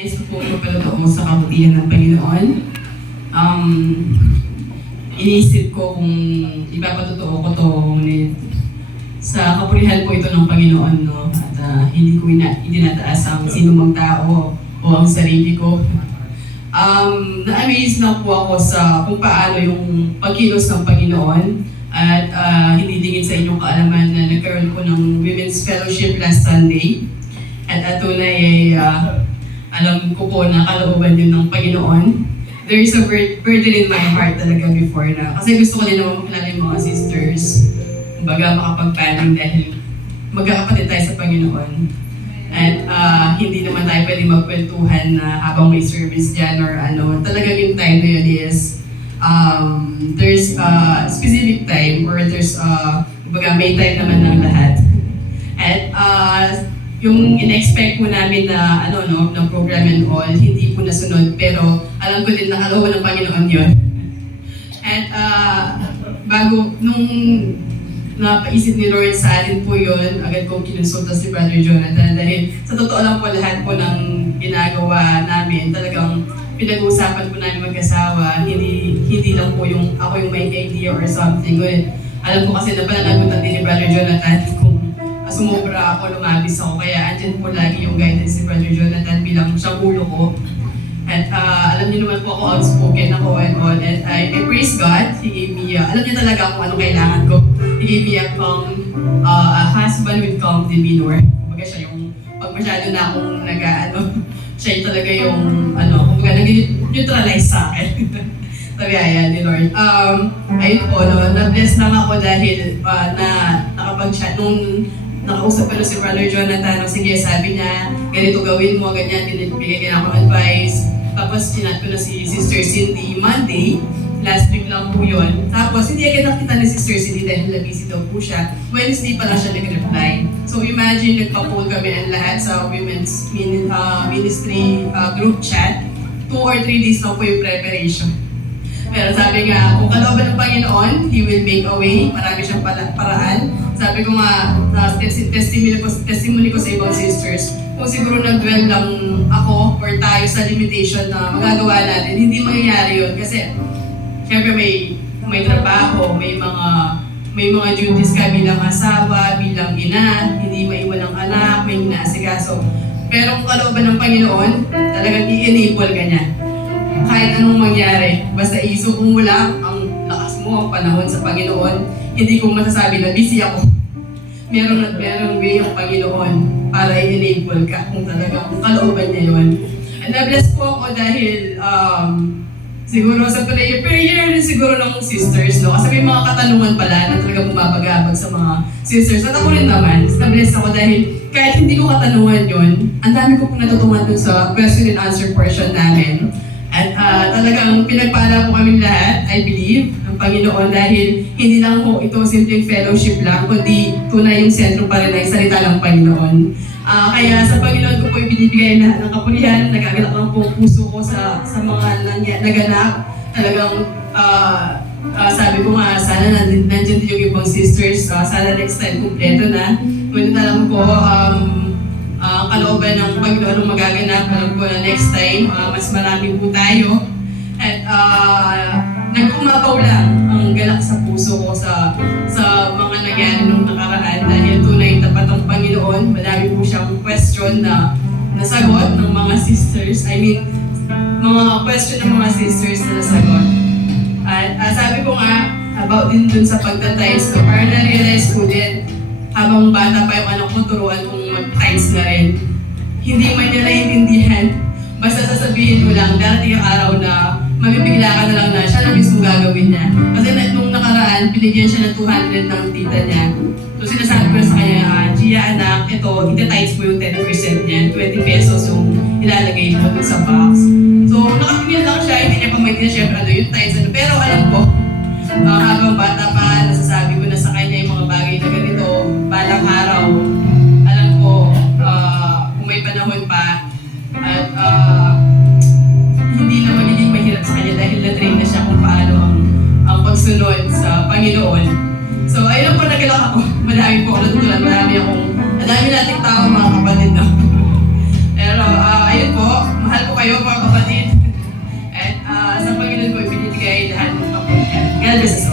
Nais ko po magpalutoo sa kabutihan ng Panginoon. Iniisip ko kung ipapatotoo ko to sa kapurihan po ito ng Panginoon, no? At hindi ko itinataas ang sinumang tao o ang sarili ko. Na-amaze na po ako sa kung paano yung pagkilos ng Panginoon at hindi dingin sa inyong kaalaman na nagkaroon ko ng Women's Fellowship last Sunday. At tunay ay alam ko po na kalooban yun ng Panginoon. There is a burden in my heart talaga before na. Kasi gusto ko din naman makilala yung mga sisters. Kumbaga makapag-planning dahil magkakapatid tayo sa Panginoon. At hindi naman tayo pwede magkwentuhan na habang may service dyan or ano. Talagang yung time na yun is there's a specific time or there's kumbaga may time naman ng lahat. At yung in-expect po namin na ng program and all, hindi po nasunod, pero alam ko din na kalooban ng Panginoon yun. At bago, nung napaisip ni Lord sa atin po yun, agad kong kinonsulta si Brother Jonathan dahil sa totoo lang po lahat po ng ginagawa namin, talagang pinag-uusapan po namin mag-asawa, hindi lang po yung ako yung may idea or something. Alam ko kasi na pananagutan din ni Brother Jonathan kung sumobra ako, lumabis ako, kaya andyan po lagi yung guidance ni Brother Jonathan bilang siyang ulo ko. At alam niyo naman po ako outspoken ako and all, and I praise God. He gave me, alam niyo talaga kung ano kailangan ko. He gave me a husband with calm demeanor. Kumbaga siya yung, pag masyado na akong siya yung talaga yung, kumbaga nag-neutralize sa akin. Tagaya ni Lord. Ayun po, na-bless lang ako dahil na nakapag-chat nung nakausap ko si Brother Jonathan. Sige, sabi niya, ganito gawin mo, ganyan, binibigyan ako ng advice. Tapos sinat ko na si Sister Cindy Monday. Last week lang po yun. Tapos hindi agad nakita ni Sister Cindy dahil busy daw po siya. Wednesday pa lang siya nag-reply. So imagine, nagpa-poll kami ang lahat sa Women's Ministry group chat. 2 or 3 days lang po yung preparation. Pero sabi nga, kung kalooban ng Panginoon, He will make a way. Marami siyang paraan. Sabi ko nga, testimony ko sa ibang sisters, kung siguro nag-dwell lang ako or tayo sa limitation na magagawa natin, hindi mangyayari yun. Kasi, syempre may trabaho, may mga duties ka bilang asawa, bilang ina, hindi maiwan ang anak, may inaasikaso. Pero kung kalooban ng Panginoon, talagang i-enable ka niya. Kahit anong mangyari, basta isuko mo lang ang lakas mo, ang panahon sa Panginoon, hindi ko masasabi na busy ako. Meron way ang Panginoon para i-enable ka kung talagang kalooban niya yun. And na-bless po ako dahil siguro sa prayer rin siguro ng sisters, no? Kasi may mga katanungan pala na talagang bumabagabag sa mga sisters. At ako rin naman, na-bless ako dahil kahit hindi ko katanungan yun, ang dami ko pong natutungan dun sa question and answer portion namin. At talagang pinagpala po kami lahat, I believe, ng Panginoon dahil hindi lang po ito simpleng fellowship lang, kundi tunay yung sentro pa rin ay salita ng Panginoon. Kaya sa Panginoon ko po ibinibigay lahat ng kapurihan, nagagalak lang po puso ko sa mga naganap. Talagang sabi ko nga, sana nandiyan din yung ibang sisters, sana next time kumpleto na. Ngunit alam ko, kalooban ng Panginoon ang magaganap. Alam ko na next time, mas marami po tayo. At nag-umapaw lang ang galak sa puso ko sa mga nangyari nung nakaraan dahil tunay tapat ang Panginoon. Madami po siyang question na nasagot ng mga sisters. I mean, mga question ng mga sisters na nasagot. At sabi ko nga, about din dun sa pagtatimes, so parang na-realize ko din, habang bata pa yung anak ko, turuan kong mag-times na rin. Hindi man niya naiintindihan. Basta sasabihin ko lang, darating yung araw na mabibigla ka na lang na siya na mismo gagawin niya. Kasi nung nakaraan, binigyan siya ng 200 ng tita niya. So sinasabi ko sa kanya, Gia anak, ito, ita-times mo yung 10% niyan, 20 pesos yung ilalagay mo dun sa box. So nakatingin lang siya, hindi niya pa maintindihan syempre ano yung times. Pero alam ko, habang bata pa, nasasabi ko na sa kanya yung mga bagay na ganito, balang araw, alam ko, kung may panahon pa, at hindi na magiging mahirap sa kanya dahil na-train na siya kung paano ang pagsunod sa Panginoon. So, ayun po, nagalak ako. Madami po ako natutunan, madami nating tao, mga kapatid, no? Pero, ayun po, mahal Elvis